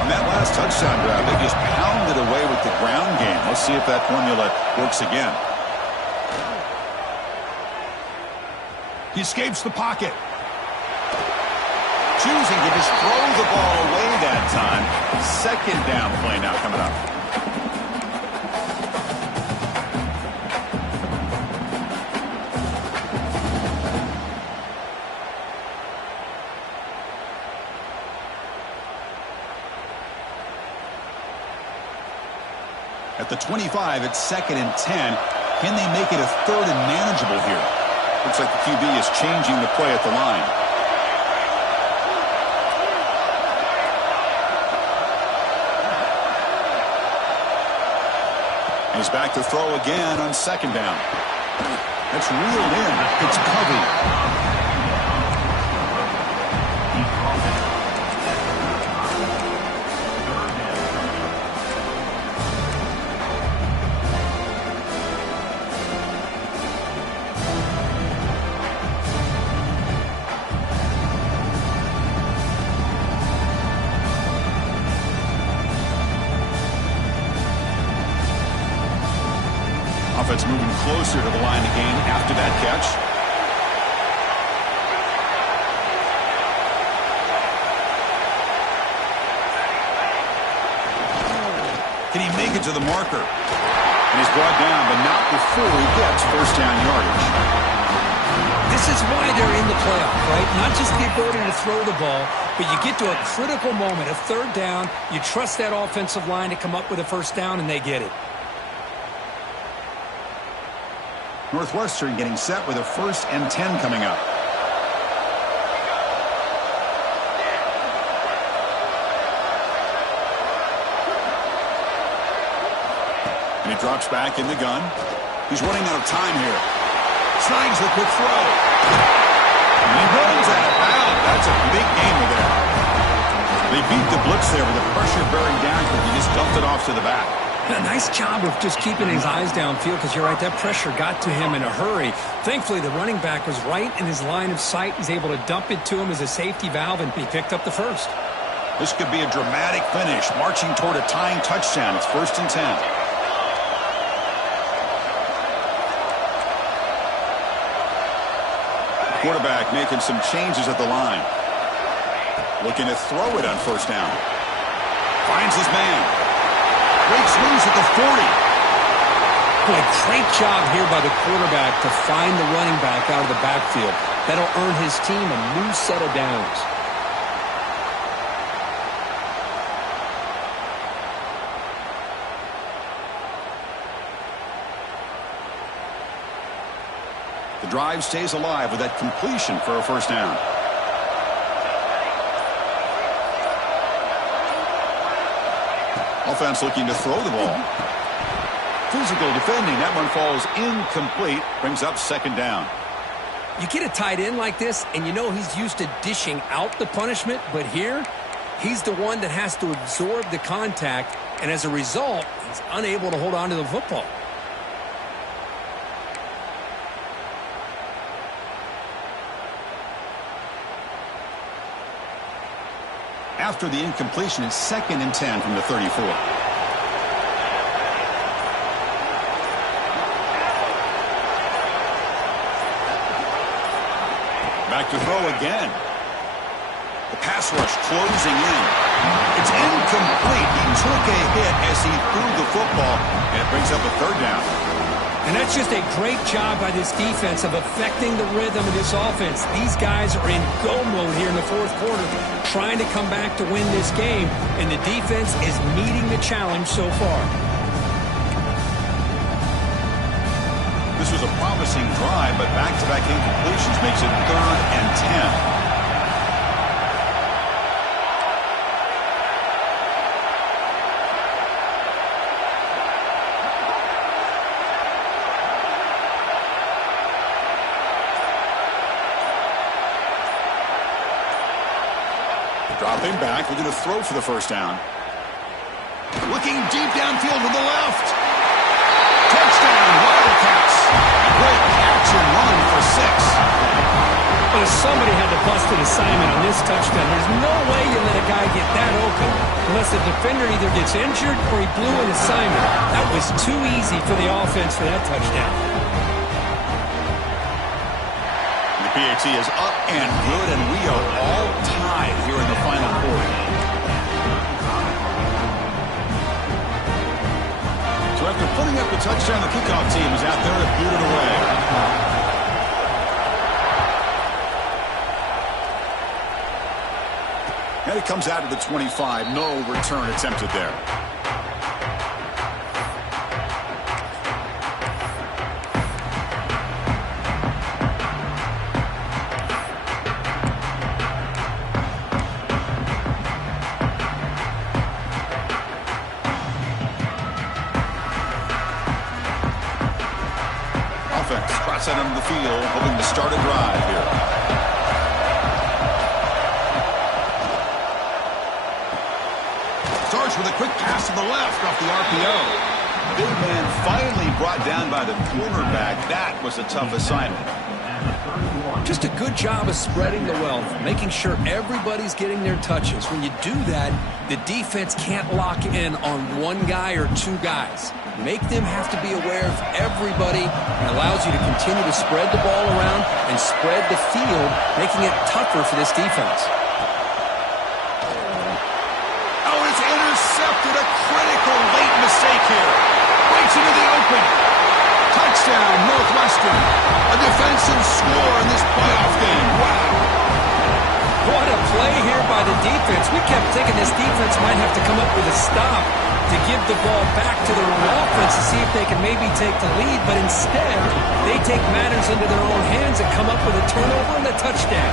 On that last touchdown drive, they just pounded away with the ground game. Let's see if that formula works again. He escapes the pocket. Choosing to just throw the ball away that time. 2nd down play now coming up. At the 25, it's 2nd and 10. Can they make it a 3rd and manageable here? Looks like the QB is changing the play at the line. He's back to throw again on 2nd down. That's reeled in. It's Covey. Offense moving closer to the line of game after that catch. Can he make it to the marker? And he's brought down, but not before he gets 1st down yardage. This is why they're in the playoff, right? Not just the ability to throw the ball, but you get to a critical moment, a 3rd down. You trust that offensive line to come up with a 1st down, and they get it. Northwestern getting set with a 1st and 10 coming up. And he drops back in the gun. He's running out of time here. Snags the quick throw. He runs out of bounds. That's a big gainer there. They beat the blitz there with the pressure bearing down because he just dumped it off to the back. A nice job of just keeping his eyes downfield because you're right, that pressure got to him in a hurry. Thankfully, the running back was right in his line of sight. He's able to dump it to him as a safety valve, and he picked up the first. This could be a dramatic finish, marching toward a tying touchdown. It's 1st and 10. Quarterback making some changes at the line. Looking to throw it on 1st down. Finds his man. Breaks loose at the 40. A great job here by the quarterback to find the running back out of the backfield. That'll earn his team a new set of downs. The drive stays alive with that completion for a 1st down. Offense looking to throw the ball. Physical defending. That one falls incomplete. Brings up 2nd down. You get a tight end like this, and you know he's used to dishing out the punishment, but here, he's the one that has to absorb the contact, and as a result, he's unable to hold on to the football. After the incompletion, it's 2nd and 10 from the 34. Back to throw again. The pass rush closing in. It's incomplete. He took a hit as he threw the football, and it brings up a 3rd down. And that's just a great job by this defense of affecting the rhythm of this offense. These guys are in go mode here in the 4th quarter, trying to come back to win this game, and the defense is meeting the challenge so far. This was a promising drive, but back-to-back incompletions makes it 3rd and 10. Dropping back, looking to throw for the 1st down. Looking deep downfield to the left. Touchdown, Wildcats. Great catch and run for 6. But somebody had to bust an assignment on this touchdown. There's no way you let a guy get that open unless the defender either gets injured or he blew an assignment. That was too easy for the offense for that touchdown. The PAT is up and good, and we are all tied here in the final quarter. So after putting up a touchdown, the kickoff team is out there to boot it away. And it comes out to the 25. No return attempted there. Cross out onto the field, hoping to start a drive here. Starts with a quick pass to the left off the RPO. Big man finally brought down by the cornerback. That was a tough assignment. Just a good job of spreading the wealth, making sure everybody's getting their touches. When you do that, the defense can't lock in on one guy or 2 guys. Make them have to be aware of everybody, and allows you to continue to spread the ball around and spread the field, making it tougher for this defense. Oh, it's intercepted. A critical late mistake here. Breaks into the open. Touchdown, Northwestern. A defensive score in this playoff game. Wow. What a play here by the defense. We kept thinking this defense might have to come up with a stop to give the ball back to their own offense to see if they can maybe take the lead, but instead, they take matters into their own hands and come up with a turnover and a touchdown.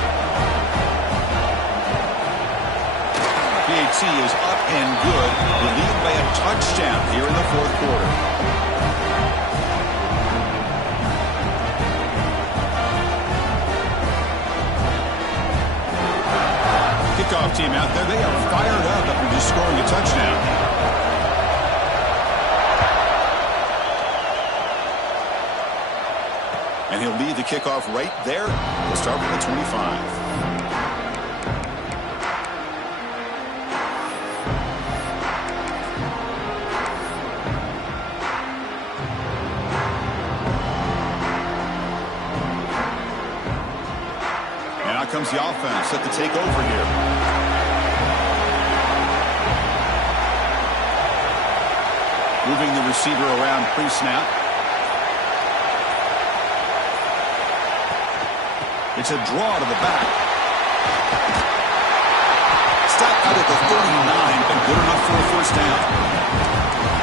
PAT is up and good. The lead by a touchdown here in the 4th quarter. kickoff team out there, they are fired up after just scoring a touchdown. And he'll lead the kickoff right there. We'll start with the 25. Comes the offense set to take over here. Moving the receiver around pre-snap. It's a draw to the back. Stop out at the 39 and good enough for a first down.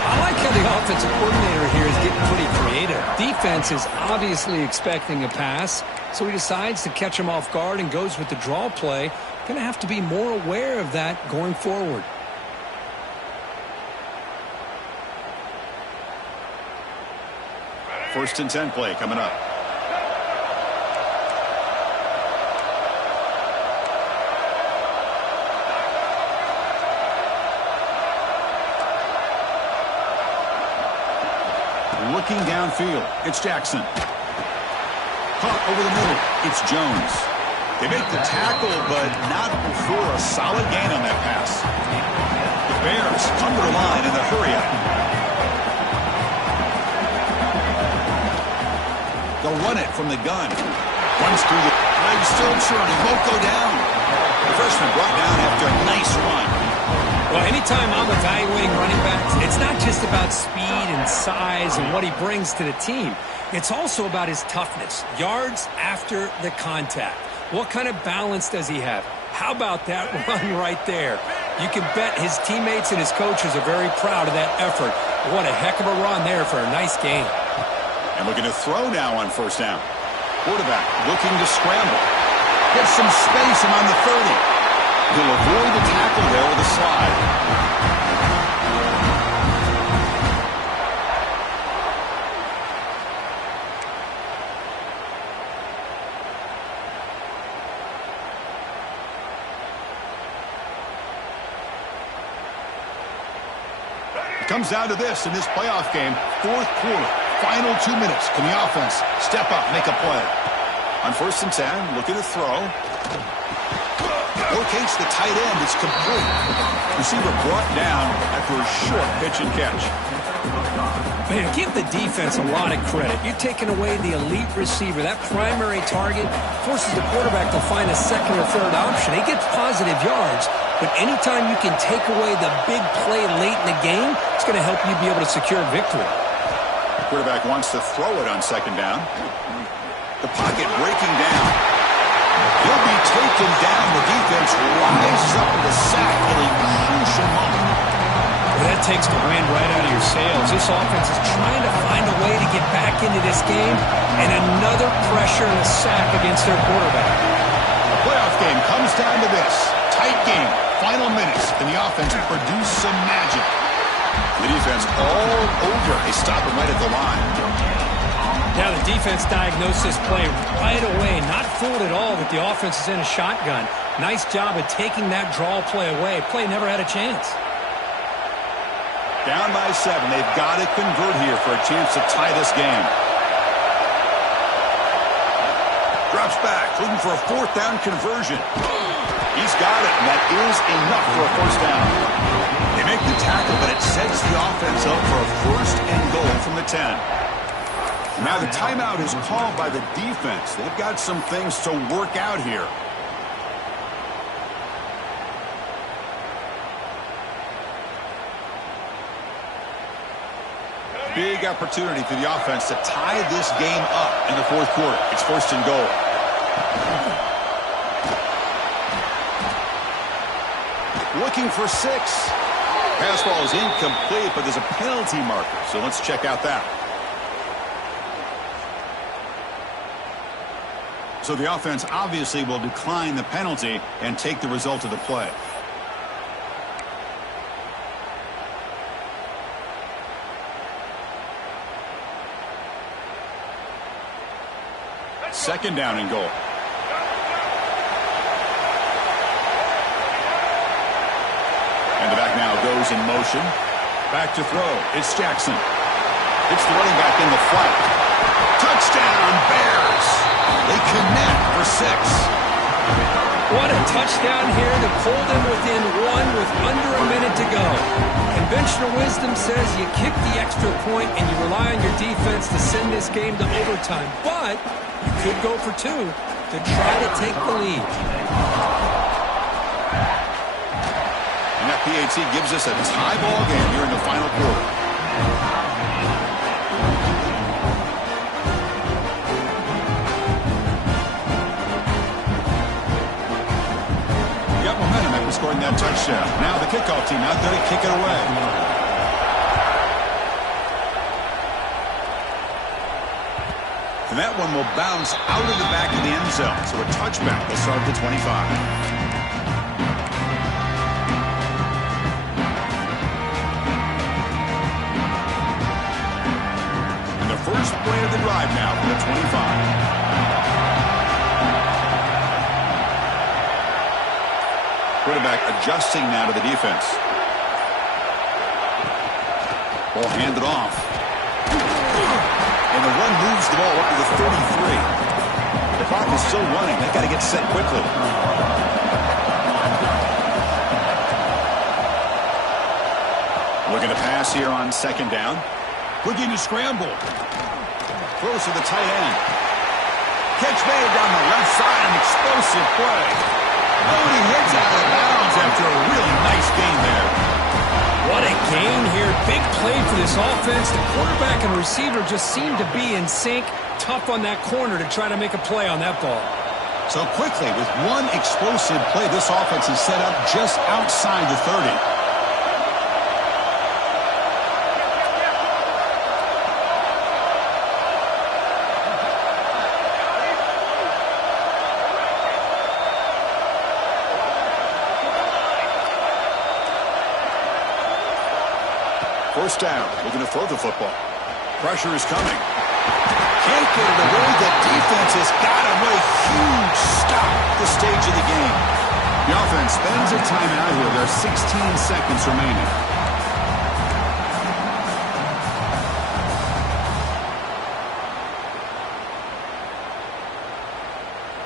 I like how the offensive coordinator here is getting pretty creative. Defense is obviously expecting a pass, so he decides to catch him off guard and goes with the draw play. Going to have to be more aware of that going forward. First and 10 play coming up. Looking downfield, it's Jackson. Caught over the middle, it's Jones. They make the tackle, but not before a solid gain on that pass. The Bears come to the line in the hurry-up. They'll run it from the gun. Runs through the leg, still churning, won't go down. The freshman brought down after a nice run. Well, anytime I'm evaluating running backs, it's not just about speed and size and what he brings to the team. It's also about his toughness, yards after the contact. What kind of balance does he have? How about that run right there? You can bet his teammates and his coaches are very proud of that effort. What a heck of a run there for a nice gain. And looking to throw now on first down. Quarterback looking to scramble. Gets some space around the 30. He'll avoid the tackle there with a slide. It comes down to this in this playoff game. Fourth quarter, final 2 minutes. Can the offense step up, make a play? On first and 10, looking to throw. Locates the tight end. It's complete. Receiver brought down after a short pitch and catch. Man, give the defense a lot of credit. You're taking away the elite receiver. That primary target forces the quarterback to find a second or third option. He gets positive yards, but anytime you can take away the big play late in the game, it's going to help you be able to secure victory. Quarterback wants to throw it on second down. The pocket breaking down. He'll be taken down. The defense rises up with a sack at a crucial moment. Well, that takes the wind right out of your sails. This offense is trying to find a way to get back into this game, and another pressure and a sack against their quarterback. The playoff game comes down to this. Tight game, final minutes, and the offense produce some magic. The defense all over. They stop him right at the line. Now the defense diagnosed this play right away. Not fooled at all that the offense is in a shotgun. Nice job of taking that draw play away. Play never had a chance. Down by 7. They've got to convert here for a chance to tie this game. Drops back, looking for a fourth down conversion. He's got it, and that is enough for a first down. They make the tackle, but it sets the offense up for a first and goal from the 10. Now the timeout is called by the defense. They've got some things to work out here. Big opportunity for the offense to tie this game up in the fourth quarter. It's first and goal. Looking for 6. Pass ball is incomplete, but there's a penalty marker. So let's check out that. So the offense obviously will decline the penalty and take the result of the play. Second down and goal. in motion. Back to throw. It's Jackson. It's the running back in the flat. Touchdown, Bears. They connect for 6. What a touchdown here to pull them within 1 with under a minute to go. Conventional wisdom says you kick the extra point and you rely on your defense to send this game to overtime. But you could go for 2 to try to take the lead. And that PAT gives us a tie ball game here in the final quarter. Got momentum after scoring that touchdown. Now the kickoff team out there to kick it away. And that one will bounce out of the back of the end zone. So a touchback will start at the 25. And the first play of the drive now from the 25. Quarterback adjusting now to the defense. Ball handed off. And the run moves the ball up to the 33. The clock is still running. They've got to get set quickly. Looking to pass here on second down. Looking to scramble. Throws to the tight end. Catch made down the left side. An explosive play. Oh, and he hits out of bounds after a really nice gain there. What a gain here. Big play for this offense. The quarterback and receiver just seem to be in sync. Tough on that corner to try to make a play on that ball. So quickly, with one explosive play, this offense is set up just outside the 30. First down, looking to throw the football. Pressure is coming. Can't get it away. The defense has got him. What a huge stop at the stage of the game. The offense spends a timeout here. There are 16 seconds remaining.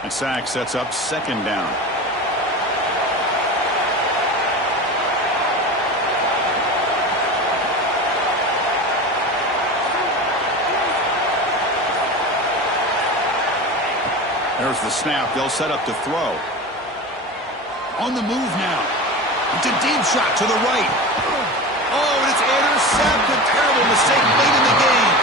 And sack sets up second down. There's the snap. They'll set up to throw. On the move now. It's a deep shot to the right. Oh, and it's intercepted. Terrible mistake late in the game.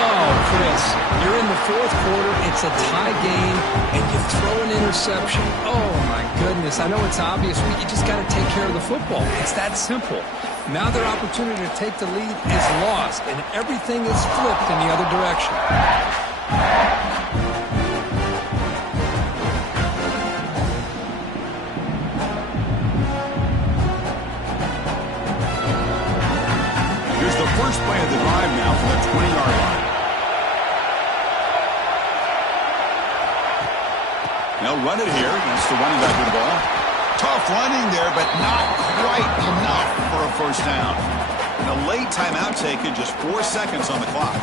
Oh, Chris, you're in the fourth quarter. It's a tie game, and you throw an interception. Oh, my goodness. I know it's obvious, but you just got to take care of the football. It's that simple. Now their opportunity to take the lead is lost, and everything is flipped in the other direction. Here's the first play of the drive now from the 20-yard line. They'll run it here against the running back with the ball. Tough running there, but not quite enough for a first down. And a late timeout taken, just 4 seconds on the clock.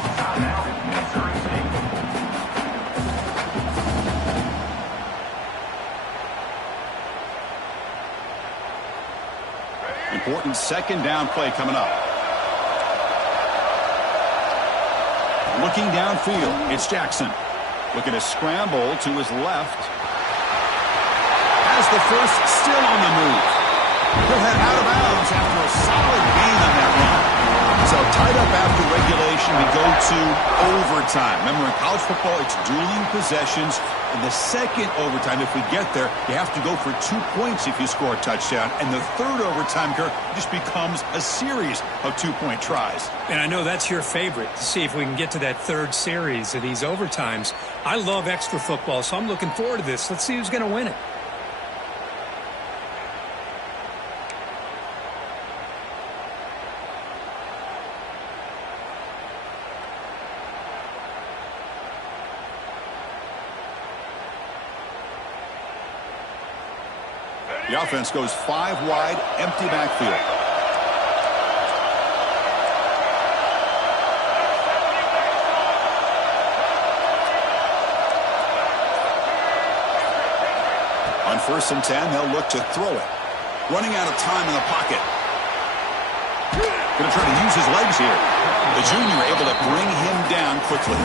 Important second down play coming up. Looking downfield, it's Jackson. Looking to scramble to his left. Has the first, still on the move. He'll head out of bounds after a solid gain on that run. So tied up after regulation, we go to overtime. Remember, in college football, it's dueling possessions. In the second overtime, if we get there, you have to go for 2 points if you score a touchdown. And the third overtime, Kirk, just becomes a series of 2-point tries. And I know that's your favorite, to see if we can get to that third series of these overtimes. I love extra football, so I'm looking forward to this. Let's see who's going to win it. The offense goes 5 wide, empty backfield. On 1st and 10, they'll look to throw it. Running out of time in the pocket. Going to try to use his legs here. The junior able to bring him down quickly.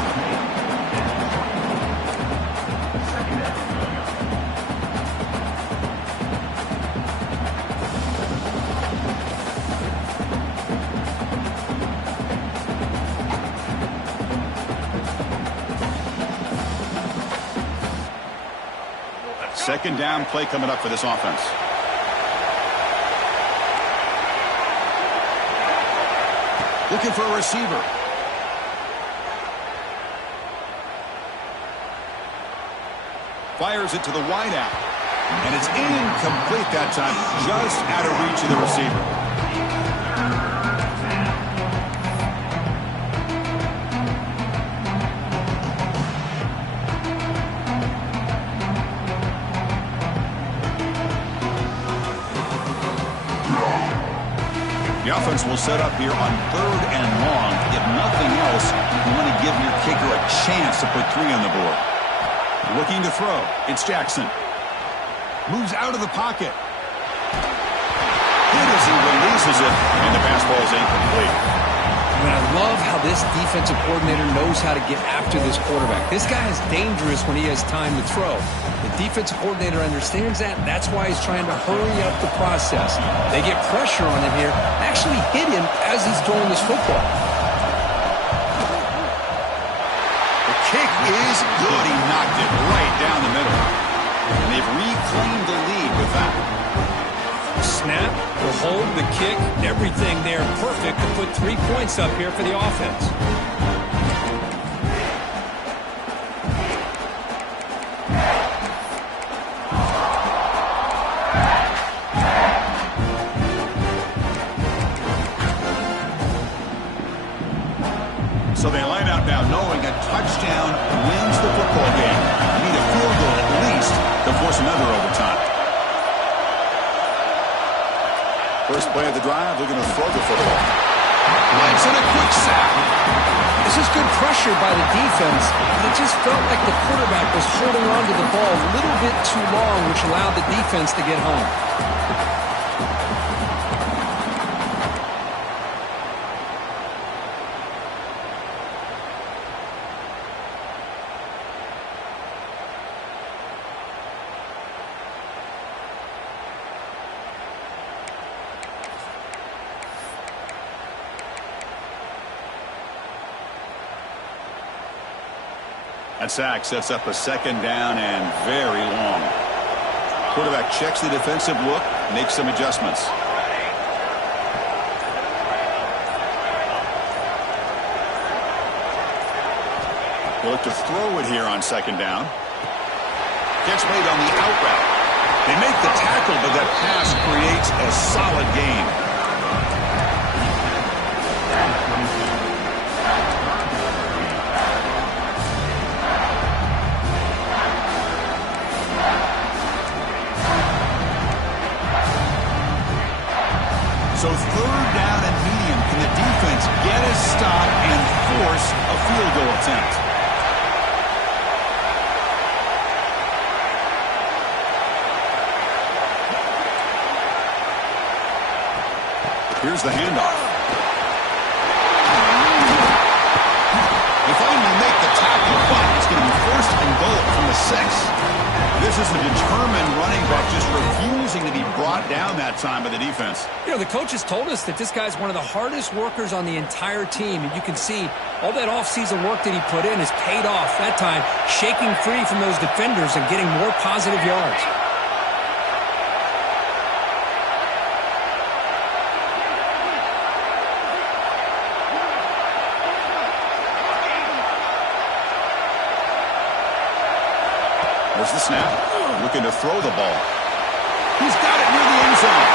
Second down play coming up for this offense. Looking for a receiver. Fires it to the wideout. And it's incomplete that time. Just out of reach of the receiver. The offense will set up here on 3rd and long. If nothing else, you want to give your kicker a chance to put 3 on the board. Looking to throw. It's Jackson. Moves out of the pocket. Hit as he releases it, and the pass ball is incomplete. I mean, I love how this defensive coordinator knows how to get after this quarterback. This guy is dangerous when he has time to throw. The defensive coordinator understands that. That's why he's trying to hurry up the process. They get pressure on him here. Actually hit him as he's throwing this football. The kick is good. He knocked it right down the middle. And they've reclaimed the lead with that. Snap, the hold, the kick, everything there perfect to put 3 points up here for the offense. So they line out now knowing a touchdown wins the football game. You need a field goal at least to force another overtime. First play of the drive, looking to throw the football. Lands in a quick sack. This is good pressure by the defense, but it just felt like the quarterback was holding on to the ball a little bit too long, which allowed the defense to get home. That sack sets up a 2nd down and very long. Quarterback checks the defensive look, makes some adjustments. They look to throw it here on 2nd down. Catch made on the out route. They make the tackle, but that pass creates a solid gain. So 3rd down and medium. Can the defense get a stop and force a field goal attempt? Here's the handoff. They finally make the tackle, but it's going to be 1st and goal from the 6. This is a determined running back just refusing to be brought down that time by the defense. You know, the coaches told us that this guy's one of the hardest workers on the entire team, and you can see all that offseason work that he put in has paid off. That time, shaking free from those defenders and getting more positive yards. There's the snap. Looking to throw the ball. He's got it near the end zone.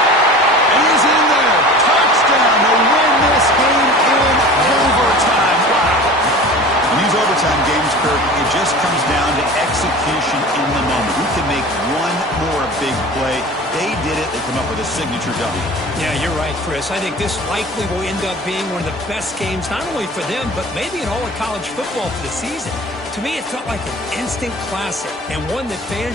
And he's in there. Touchdown to win this game in overtime. Wow. In these overtime games, Kirk, it just comes down to execution in the moment. Who can make one more big play? They did it. They come up with a signature W. Yeah, you're right, Chris. I think this likely will end up being one of the best games, not only for them, but maybe in all of college football for the season. To me, it felt like an instant classic and one that fans